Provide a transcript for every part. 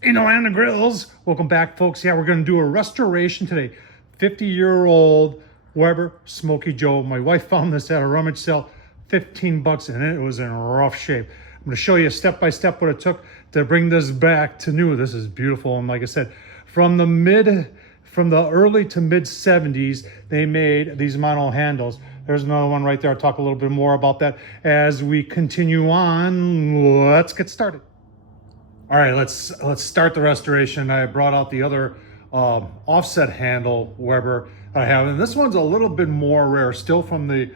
In the land of grills, welcome back, folks. Yeah, we're going to do a restoration today. 50-year-old Weber Smokey Joe. My wife found this at a rummage sale, 15 bucks, and it was in rough shape. I'm going to show you step by step what it took to bring this back to new. This is beautiful, and like I said, from the early to mid 70s, they made these mono handles. There's another one right there. I'll talk a little bit more about that as we continue on. Let's get started. All right, let's start the restoration. I brought out the other offset handle Weber I have, and this one's a little bit more rare, still from the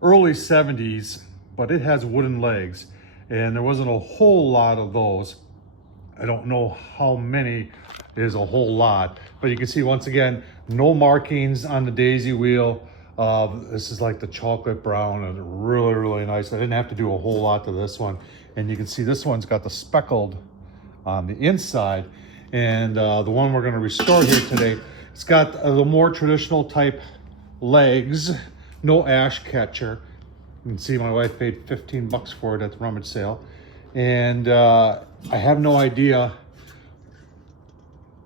early 70s, but it has wooden legs, and there wasn't a whole lot of those. I don't know how many is a whole lot, but you can see once again, no markings on the daisy wheel. This is like the chocolate brown and really, really nice. I didn't have to do a whole lot to this one. And you can see this one's got the speckled on the inside, and the one we're going to restore here today, it's got the more traditional type legs, no ash catcher. You can see my wife paid 15 bucks for it at the rummage sale, and I have no idea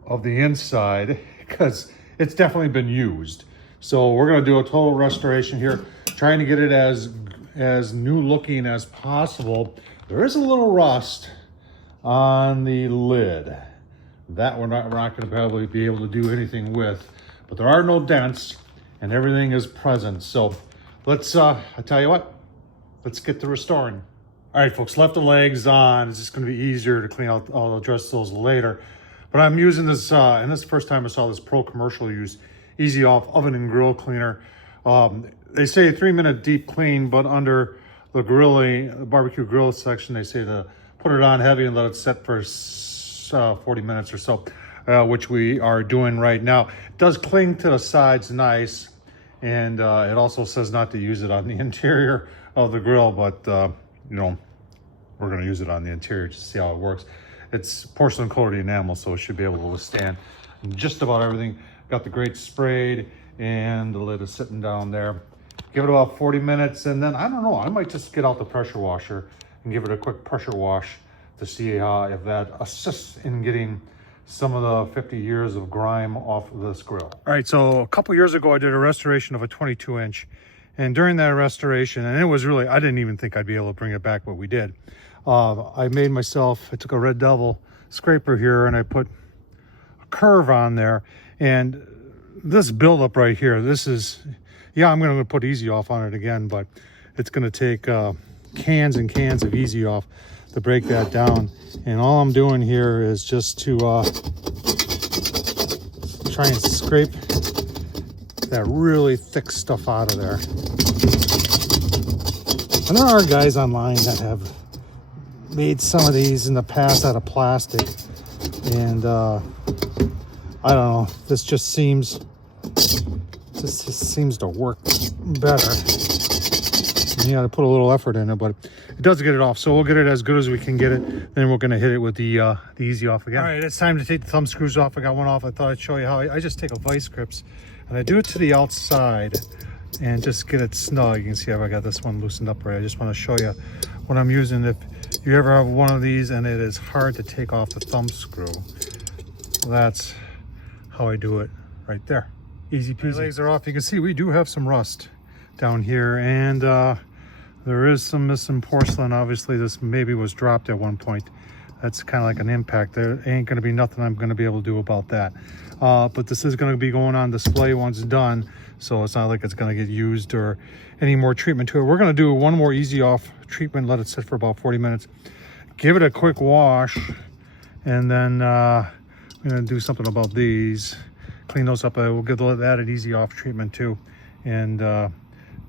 of the inside because it's definitely been used. So we're going to do a total restoration here, trying to get it as new looking as possible. There is a little rust on the lid that we're not going to probably be able to do anything with, but there are no dents and everything is present. So let's I tell you what, let's get to restoring. All right, folks, left the legs on. It's just going to be easier to clean out. I'll address those later, but I'm using this and this is the first time I saw this pro commercial use easy off oven and grill cleaner. They say a 3-minute deep clean, but under the barbecue grill section, they say to put it on heavy and let it set for 40 minutes or so, which we are doing right now. It does cling to the sides nice, and it also says not to use it on the interior of the grill, but you know, we're going to use it on the interior to see how it works. It's porcelain coated enamel, so it should be able to withstand just about everything. Got the grate sprayed, and the lid is sitting down there. Give it about 40 minutes, and then I don't know, I might just get out the pressure washer and give it a quick pressure wash to see if that assists in getting some of the 50 years of grime off of this grill. All right, so a couple years ago, I did a restoration of a 22-inch. And during that restoration, and it was really, I didn't even think I'd be able to bring it back, but we did. I took a Red Devil scraper here, and I put a curve on there. And this buildup right here, this is, yeah, I'm going to put Easy Off on it again, but it's going to take cans and cans of Easy Off to break that down. And all I'm doing here is just to try and scrape that really thick stuff out of there. And there are guys online that have made some of these in the past out of plastic, and I don't know, this just seems to work better. Yeah, to put a little effort in it, but it does get it off. So we'll get it as good as we can get it. Then we're going to hit it with the Easy Off again. All right, it's time to take the thumb screws off. I got one off. I thought I'd show you how I just take a vice grips and I do it to the outside and just get it snug. You can see how I got this one loosened up right. I just want to show you what I'm using. If you ever have one of these and it is hard to take off the thumb screw, that's how I do it right there. Easy peasy. The legs are off. You can see we do have some rust down here, and there is some missing porcelain. Obviously this maybe was dropped at one point. That's kind of like an impact. There ain't going to be nothing I'm going to be able to do about that. But this is going to be going on display once done, so it's not like it's going to get used or any more treatment to it. We're going to do one more Easy Off treatment, let it sit for about 40 minutes, give it a quick wash, and then I'm going to do something about these, clean those up. We'll give that an Easy Off treatment too. And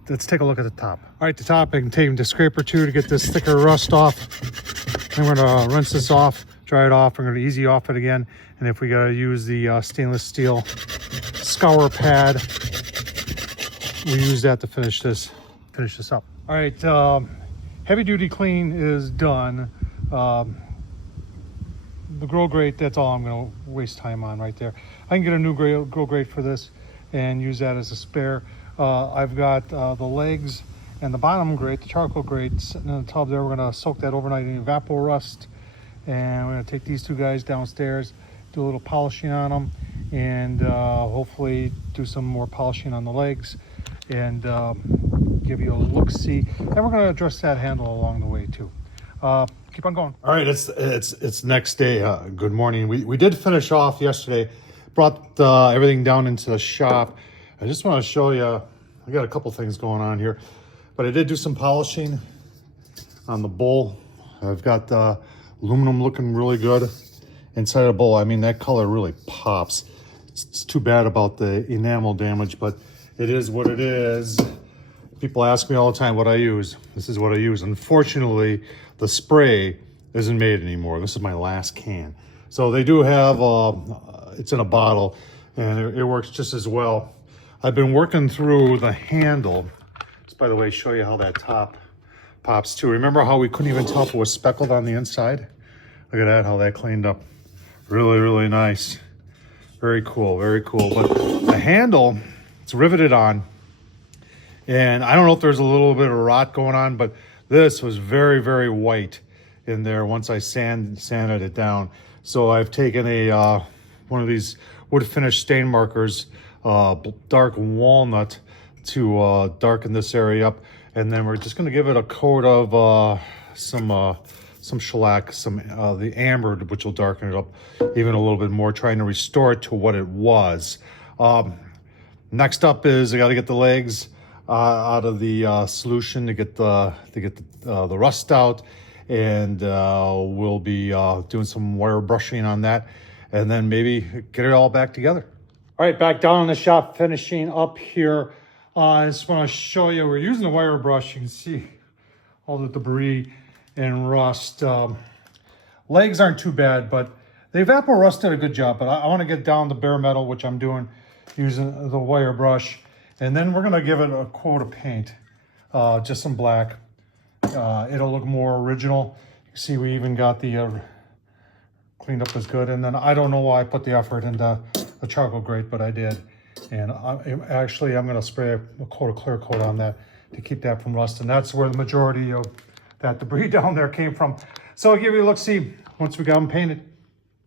let's take a look at the top. All right, the top, I can take the scraper too to get this thicker rust off. And we're going to rinse this off, dry it off. We're going to Easy Off it again. And if we got to use the stainless steel scour pad, we use that to finish this up. All right, heavy duty clean is done. The grill grate, that's all I'm going to waste time on right there. I can get a new grill grate for this and use that as a spare. I've got the legs and the bottom grate, the charcoal grate, sitting in the tub there. We're going to soak that overnight in evapor rust And I'm going to take these two guys downstairs, do a little polishing on them, and hopefully do some more polishing on the legs, and give you a look-see. And we're going to address that handle along the way too. Keep on going. All right, it's next day. Good morning. We did finish off yesterday. Brought everything down into the shop. I just want to show you. I got a couple things going on here, but I did do some polishing on the bowl. I've got the aluminum looking really good inside of the bowl. I mean, that color really pops. It's too bad about the enamel damage, but it is what it is. People ask me all the time what I use. This is what I use. Unfortunately, the spray isn't made anymore. This is my last can. So they do have, it's in a bottle, and it works just as well. I've been working through the handle. Just, by the way, show you how that top pops too. Remember how we couldn't even tell if it was speckled on the inside? Look at that, how that cleaned up. Really, really nice. Very cool, very cool. But the handle, it's riveted on. And I don't know if there's a little bit of rot going on, but this was very, very white in there once I sanded it down. So I've taken a one of these wood finish stain markers, dark walnut, to darken this area up. And then we're just going to give it a coat of some shellac, the amber, which will darken it up even a little bit more, trying to restore it to what it was. Next up is I got to get the legs out of the solution to get the rust out, and we'll be doing some wire brushing on that, and then maybe get it all back together. All right, back down in the shop, finishing up here. I just want to show you, we're using the wire brush. You can see all the debris and rust. Legs aren't too bad, but the Evapor Rust did a good job. But I want to get down the bare metal, which I'm doing using the wire brush. And then we're going to give it a coat of paint, just some black. It'll look more original. You can see we even got the cleaned up as good. And then I don't know why I put the effort into the charcoal grate, but I did. And I'm going to spray a coat of clear coat on that to keep that from rust. And that's where the majority of that debris down there came from. So I'll give you a look, see, once we got them painted,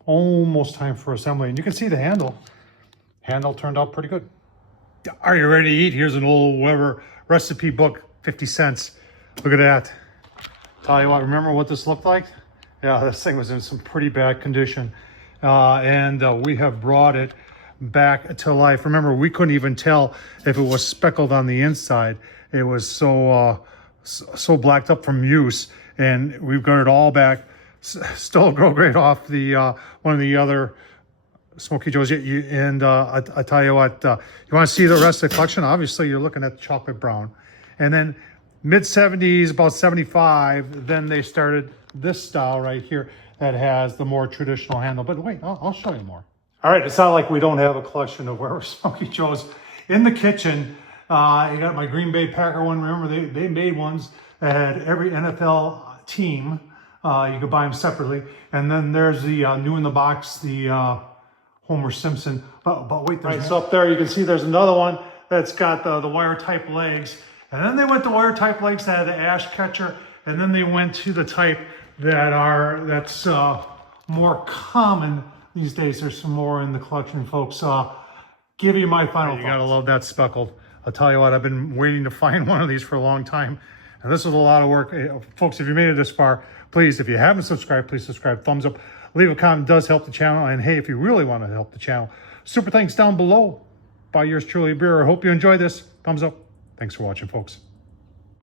almost time for assembly. And you can see the handle. Handle turned out pretty good. Are you ready to eat? Here's an old Weber recipe book, 50 cents. Look at that. Tell you what, remember what this looked like? Yeah, this thing was in some pretty bad condition. And we have brought it back to life. Remember, we couldn't even tell if it was speckled on the inside. It was so blacked up from use, and we've got it all back. Still grow great off the one of the other Smokey Joe's. And I tell you what, you want to see the rest of the collection? Obviously, you're looking at the chocolate brown, and then mid 70s, about 75. Then they started this style right here that has the more traditional handle. But wait, I'll show you more. All right, it's not like we don't have a collection of Weber Smokey Joe's in the kitchen. You got my Green Bay Packer one. Remember, they made ones that had every NFL team. You could buy them separately. And then there's the new in the box, the Homer Simpson. But wait, there's so up there you can see there's another one that's got the wire type legs. And then they went to wire type legs that had the ash catcher. And then they went to the type that's more common these days. There's some more in the collection, folks. Give you my final thoughts. You gotta love that speckled. I'll tell you what, I've been waiting to find one of these for a long time. And this was a lot of work. Folks, if you made it this far, please, if you haven't subscribed, please subscribe, thumbs up, leave a comment. It does help the channel. And hey, if you really want to help the channel, super thanks down below. Buy yours truly a beer. I hope you enjoy this. Thumbs up. Thanks for watching, folks.